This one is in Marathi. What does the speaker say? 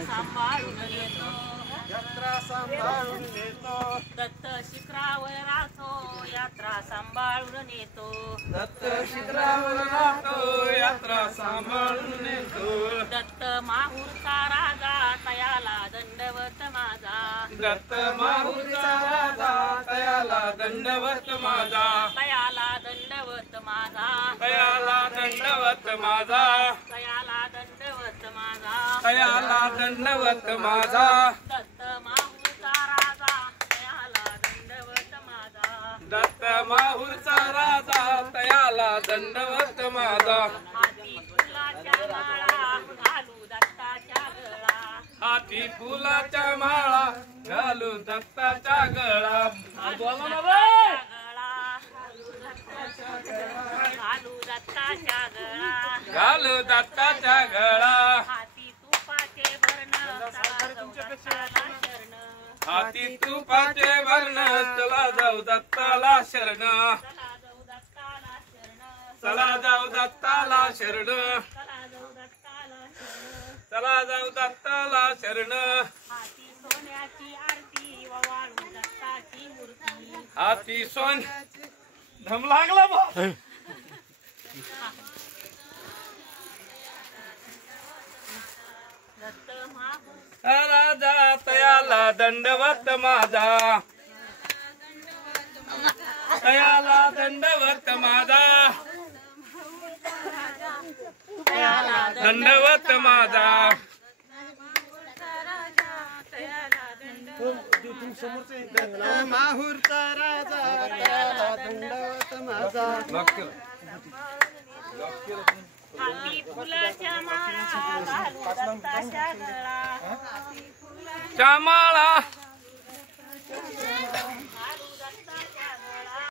सांभाळून येतो, यात्रा सांभाळून नेतो, दत्त शिखरावर राहतो, यात्रा सांभाळून नेतो, दत्त शिखरावर राहतो, यात्रा सांभाळून नेतो, दत्त माहूरचा राजा तयाला दंडवत माझा, दत्त माहूरचा राजा तयाला दंडवत माझा, तयाला दंडवत माझा, तयाला दंडवत माझा, तयाला दंडवत माझा, तयाला दंडवत माझा, दत्त माहूरचा राजा तयाला दंडवत माझा, दत्त माहूरचा राजा तयाला दंडवत माझा, हाती फुलाच्या माळा घालू दत्ताच्या गळा, हाती फुलाच्या माळा घालू दत्ताच्या गळा, घालू दत्ताच्या गळा, घालू दत्ताच्या गळा, हाती तुपाचे भरण चला जाऊ दत्ताला शरण, हाती तुपाचे वर्ण चला जाऊ दत्ताला शरण, चला जाऊ दत्ताला शरण, चला जाऊ दत्ताला शरण, चला जाऊ दत्ताला शरण, चला जाऊ दत्ताला शरण, हाती सोन्याची आरती वाळू दत्ताची मूर्ती, हाती सोन धम लागला बा, दत्त माहूर राजा तयाला दंडवत माझा, तयाला दंडवत माझा, तयाला दंडवत माझा, माहूरचा राजा तयाला दंडवत माझा, हाती फुलाच्या माळा घालू दत्ताच्या गळा, श्यामाळा